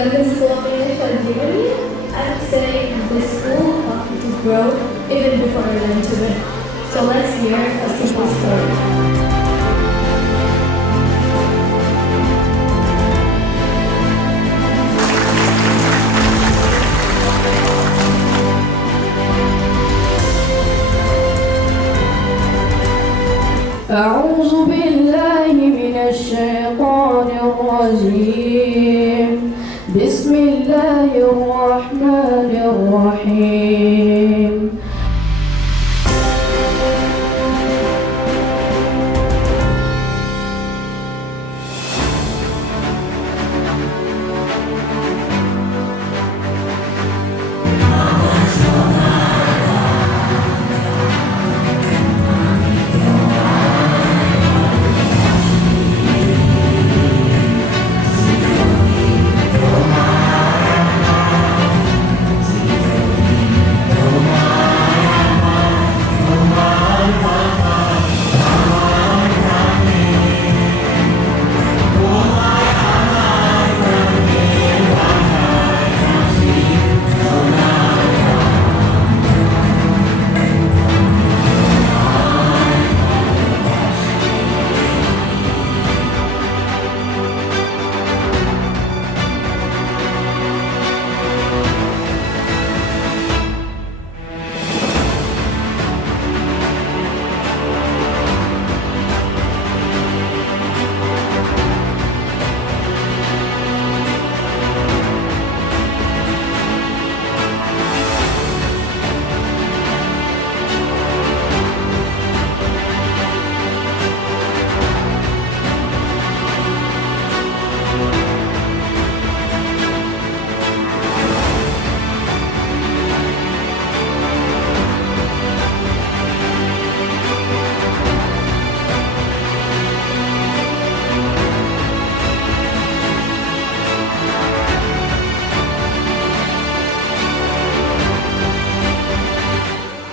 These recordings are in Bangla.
London School of English and Germany, I would say this school helped me to grow even before I learned to read. So let's hear a simple story. أعوذ بالله من الشيطان الرجيم بسم الله الرحمن الرحيم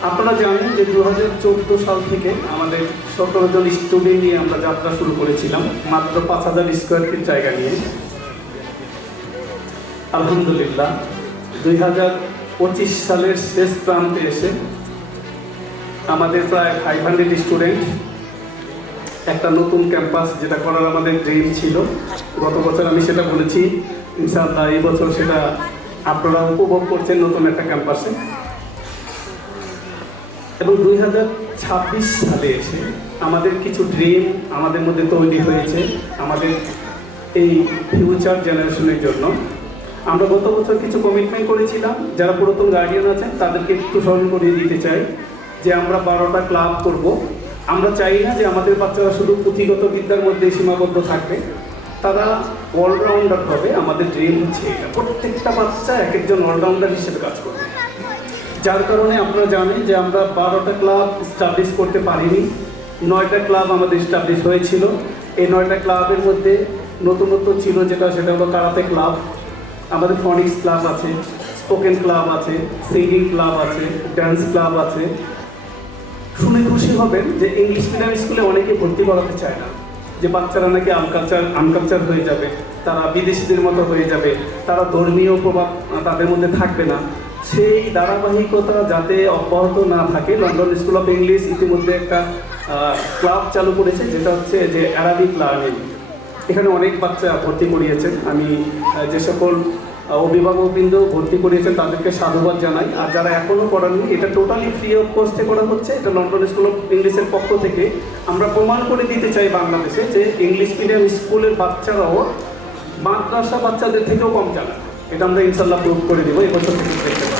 আপনারা জানেন যে 2014 সাল থেকে আমাদের 17 জন স্টুডেন্ট নিয়ে আমরা যাত্রা শুরু করেছিলাম মাত্র 5000 স্কোয়ার ফিট জায়গা নিয়ে। আলহামদুলিল্লাহ 2025 সালের শেষ প্রান্তে এসে আমাদের প্রায় 500 স্টুডেন্ট একটা নতুন ক্যাম্পাস, যেটা করার আমাদের ড্রিম ছিল। গত বছর আমি সেটা বলেছি, ইনশাআল্লাহ এই বছর সেটা আপনারা উপভোগ করছেন নতুন একটা ক্যাম্পাসে। এবং 2026 সালে এসে আমাদের কিছু ড্রিম আমাদের মধ্যে তৈরি হয়েছে আমাদের এই ফিউচার জেনারেশনের জন্য। আমরা গত বছর কিছু কমিটমেন্ট করেছিলাম, যারা পুরাতন গার্ডিয়ান আছেন তাদেরকে একটু স্মরণ করিয়ে দিতে চাই যে আমরা 12টা ক্লাব করব। আমরা চাই না যে আমাদের বাচ্চারা শুধু পুঁথিগত বিদ্যার মধ্যে সীমাবদ্ধ থাকবে, তারা অলরাউন্ডার হবে। আমাদের ড্রিম হচ্ছে এটা, প্রত্যেকটা বাচ্চা এক একজন অলরাউন্ডার হিসেবে কাজ করবে। যার কারণে আপনারা জানেন যে আমরা 12টা ক্লাব স্টাবলিশ করতে পারিনি, 9টা ক্লাব আমাদের স্টাবলিশ হয়েছিল। এই 9টা ক্লাবের মধ্যে নতুনত্ব ছিল সেটা হলো কারাতে ক্লাব, আমাদের ফনিক্স ক্লাব আছে, স্পোকেন ক্লাব আছে, সিঙ্গিং ক্লাব আছে, ডান্স ক্লাব আছে। শুনে খুশি হবেন যে ইংলিশ মিডিয়াম স্কুলে অনেকে ভর্তি করাতে চায় না, যে বাচ্চারা নাকি আনকালচার হয়ে যাবে, তারা বিদেশিদের মতো হয়ে যাবে, তারা ধর্মীয় প্রভাব তাদের মধ্যে থাকবে না। সেই ধারাবাহিকতা যাতে অব্যাহত না থাকে, লন্ডন স্কুল অফ ইংলিশ ইতিমধ্যে একটা ক্লাব চালু করেছে, যেটা হচ্ছে যে অ্যারাবিক লার্নিং। এখানে অনেক বাচ্চা ভর্তি করিয়েছেন। আমি যে সকল অভিভাবকবৃন্দ ভর্তি করিয়েছেন তাদেরকে সাধুবাদ জানাই। আর যারা এখনও করাননি, এটা টোটালি ফ্রি অফ কস্টে করা হচ্ছে। এটা লন্ডন স্কুল অফ ইংলিশের পক্ষ থেকে আমরা প্রমাণ করে দিতে চাই বাংলাদেশে যে ইংলিশ মিডিয়াম স্কুলের বাচ্চারাও মাদ্রাসা বাচ্চাদের থেকেও কম জানে। এটা আমরা ইনশাল্লাহ প্রুভ করে দেবো এবছর থেকে দেখতে পাবো।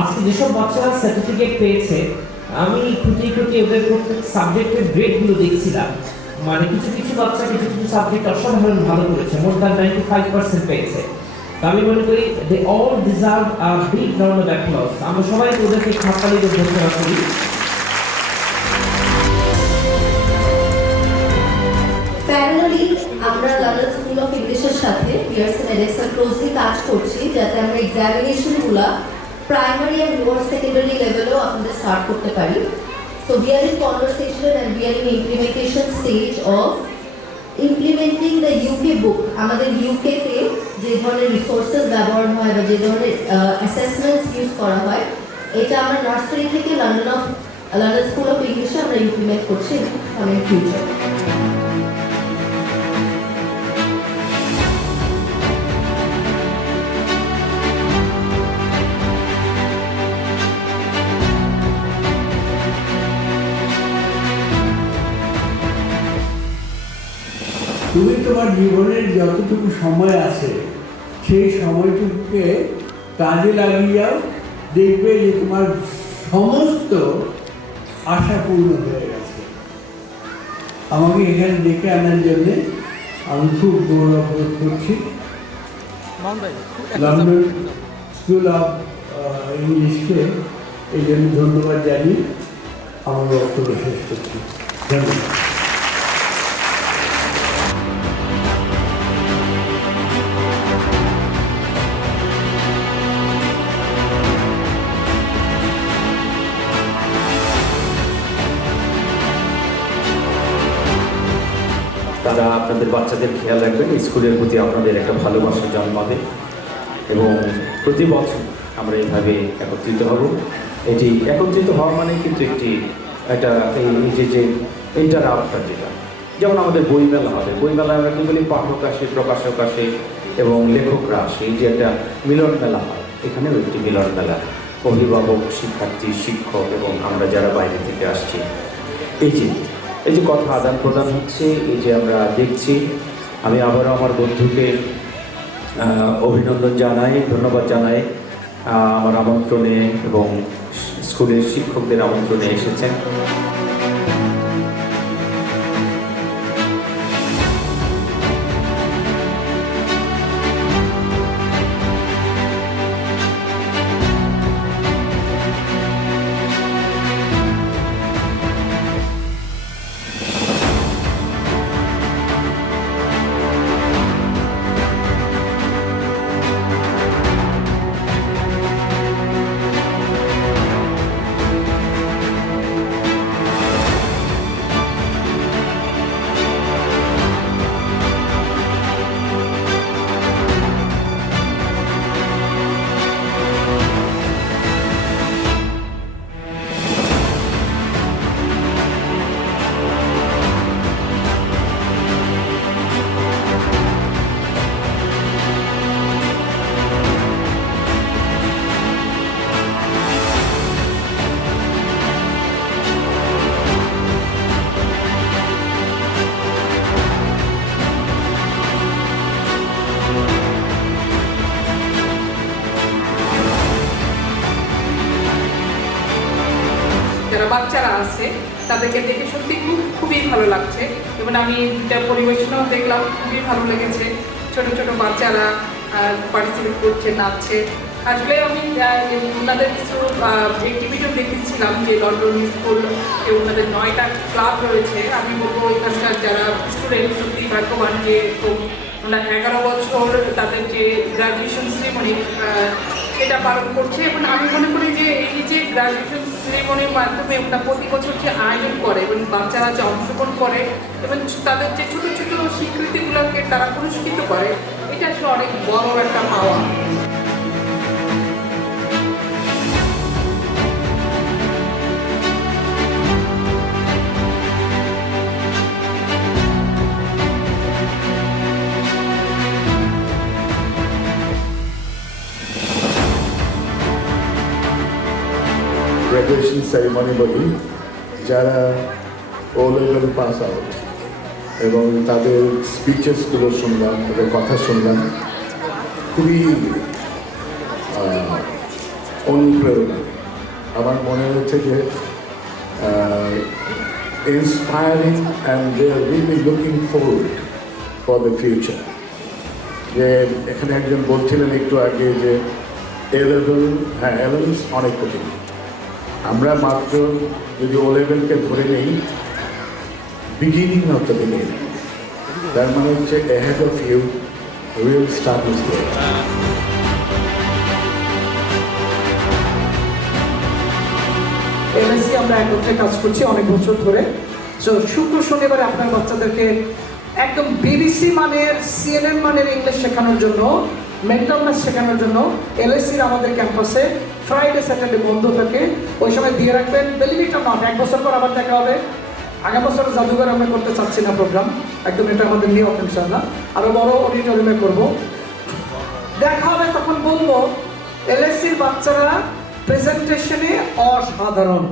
আজকে যেসব বাচ্চারা সার্টিফিকেট পেয়েছে, আমি খুঁটি ওদের প্রত্যেক সাবজেক্টের গ্রেডগুলো দেখছিলাম। মানে কিছু কিছু বাচ্চা কিছু কিছু সাবজেক্ট অসাধারণ ভালো করেছে, মোর দ্যান 95% পেয়েছে। তো আমি মনে করি they all deserve a big round of applause. আমরা সবাই ওদেরকে খাতালিতে ধন্যবাদ করি। Finally, আমরা লন্ডন স্কুল অফ ইংলিশ কোচের সাথে পিয়ারসন এডেক্সের ক্লোজলি কাজ করছি যাতে আমরা এক্সামিনেশনগুলো প্রাইমারি এবং লোয়ার সেকেন্ডারি লেভেলেও আপনাদের স্টার্ট করতে পারি। So we are in conversation and we are in implementation stage of implementing the UK book. আমাদের UK তে যে ধরনের রিসোর্সেস ব্যবহার হয় বা যে ধরনের অ্যাসেসমেন্টস ইউজ করা হয় এটা আমরা নার্সারি থেকে লন্ডন স্কুল অফ ইংলিশে আমরা ইমপ্লিমেন্ট করছি কামিং ফিউচার। তুমি তোমার জীবনের যতটুকু সময় আছে সেই সময়টুকুকে কাজে লাগিয়ে যাও, দেখবে যে তোমার সমস্ত আশা পূর্ণ হয়ে গেছে। আমাকে এখানে ডেকে আনার জন্যে আমি খুব গৌরব বোধ করছি। লন্ডন স্কুল অফ ইংলিশকে এই জন্য ধন্যবাদ জানিয়ে আমার বক্তব্য শেষ করছি। ধন্যবাদ। তারা আপনাদের বাচ্চাদের খেয়াল রাখবেন, স্কুলের প্রতি আপনাদের একটা ভালোবাসা জন্মাবে এবং প্রতি বছর আমরা এইভাবে একত্রিত হব। এটি একত্রিত হওয়া মানে কিন্তু একটা এই যে ইন্টারাপ্টার যেমন আমাদের বইমেলা হবে, বইমেলায় আমরা কি বলি পাঠক আসে, প্রকাশক আসে এবং লেখকরা আসে, এই যে একটা মিলন মেলা হয়, এখানেও একটি মিলন মেলা, অভিভাবক, শিক্ষার্থী, শিক্ষক এবং আমরা যারা বাইরে থেকে আসছি এই যে কথা আদান প্রদান হচ্ছে, এই যে আমরা দেখছি। আমি আবারও আমার বন্ধুকে অভিনন্দন জানাই, ধন্যবাদ জানাই আমার আমন্ত্রণে এবং স্কুলের শিক্ষকদের আমন্ত্রণে এসেছেন। যারা বাচ্চারা আছে তাদেরকে দেখে সত্যি খুবই ভালো লাগছে এবং আমি এটা পরিবেশনাও দেখলাম, খুবই ভালো লেগেছে। ছোট ছোট বাচ্চারা পার্টিসিপেট করছে, নাচছে। আসলে আমি ওনাদের কিছু অ্যাক্টিভিটিও দেখেছিলাম যে লন্ডন স্কুল ওনাদের 9টা ক্লাব রয়েছে। আমি বলবো এখানকার যারা স্টুডেন্ট সত্যি ভাগ্যবান যে ওনারা 11 বছর তাদের যে গ্রাজুয়েশন সেরিমনি সেটা পালন করছে এবং আমি মনে করি যে এই যে গ্রাজুয়েশন সেরিমনির মাধ্যমে ওটা প্রতি বছর যে আয়োজন করে এবং বাচ্চারা যে অংশগ্রহণ করে এবং তাদের যে ছোটো ছোটো স্বীকৃতিগুলোকে তারা পুরস্কৃত করে, এটা আসলে অনেক বড় একটা পাওয়া। গ্র্যাজুয়েশন সেরিমনি বলি, যারা ও লেভেল পাস আউট এবং তাদের স্পিচেসগুলো শুনলাম, তাদের কথা শুনলাম, খুবই অনুপ্রেরণা। আমার মনে হচ্ছে যে inspiring and they are really looking forward for the future. যে এখানে একজন বলছিলেন একটু আগে যে এ লেভেল, হ্যাঁ এ লেভেলস অনেক কঠিন। আমরা মাত্র যদি ও লেভেলকে ধরে নেই বিগিনিং অফ দ্য বিগিনিং, তার মানে হচ্ছে ahead of you we'll start this day. LAC আমরা একত্রে কাজ করছি অনেক বছর ধরে। সো শুক্র শনিবারে আপনার বাচ্চাদেরকে একদম বিবিসি মানের, সিএনএন মানের ইংলিশ শেখানোর জন্য, মেন্টাল ম্যাথ শেখানোর জন্য এলএসির আমাদের ক্যাম্পাসে ফ্রাইডে স্যাটারডে বন্ধ থাকে। ওই সময় দিয়ে রাখবেন, বিলিভ ইট অর নট, 1 বছর পর আবার দেখা হবে। আগামী বছর জাদুঘর আমরা করতে চাচ্ছি না প্রোগ্রাম, একদম এটা আমাদের নিয়ম ইনশাআল্লাহ। আরও বড় অডিটোরিয়ামে করবো, দেখা হবে। তখন বলবো এলএসির বাচ্চারা প্রেজেন্টেশনে অসাধারণ,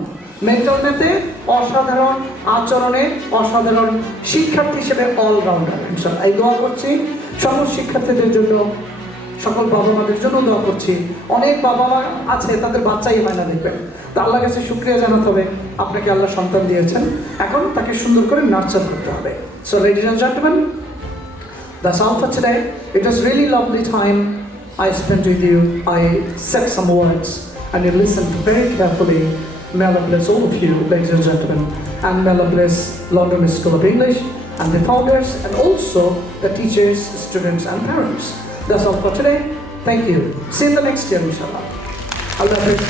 মেন্টাল ম্যাথে অসাধারণ, আচরণে অসাধারণ, শিক্ষার্থী হিসেবে অলরাউন্ডার ইনশাআল্লাহ। এই দোয়া করছি সমস্ত শিক্ষার্থীদের জন্য, সকল বাবা মাদের জন্য দোয়া করছি। অনেক বাবা মা আছে তাদের বাচ্চাই হয় না, দেখবেন। তা আল্লাহর কাছে শুকরিয়া জানাতে হবে, আপনাকে আল্লাহ সন্তান দিয়েছেন, এখন তাকে সুন্দর করে নার্চার করতে হবে। So ladies and gentleman, that's all for today. It was really lovely time I spent with you. I said some words and you listened very carefully. May Allah bless all of you, ladies and gentlemen, and may Allah bless London School of English and the founders and also the teachers, students and parents. That's all for today. Thank you. See you in the next year, inshallah. Allah Hafiz.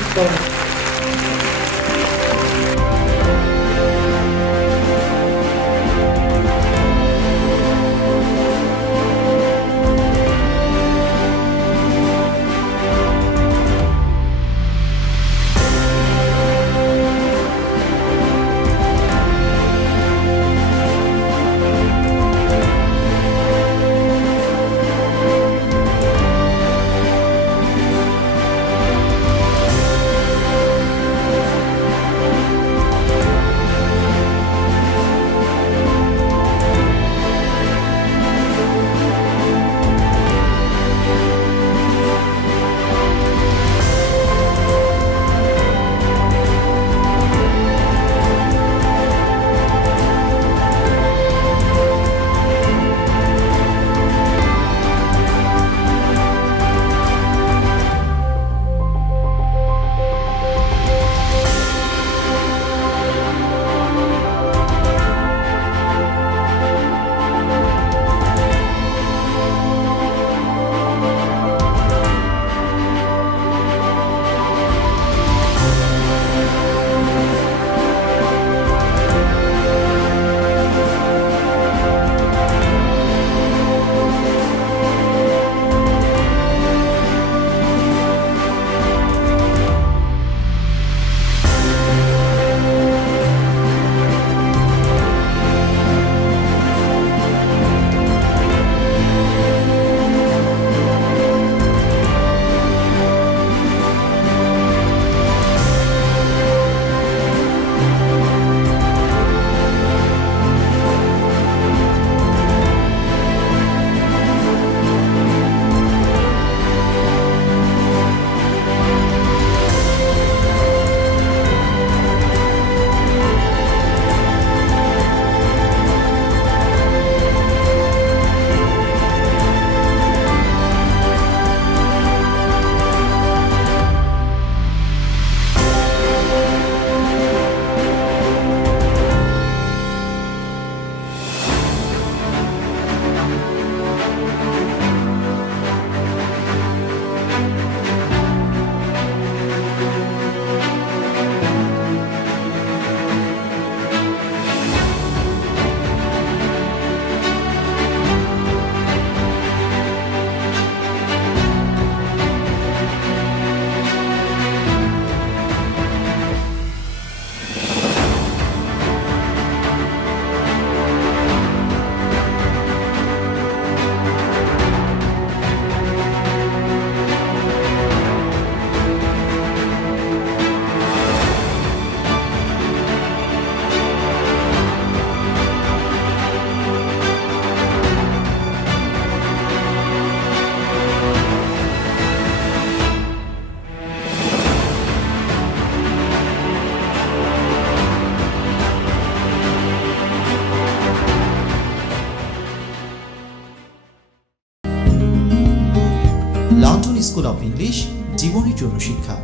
London school of English, জীবনের জন্য শিক্ষা।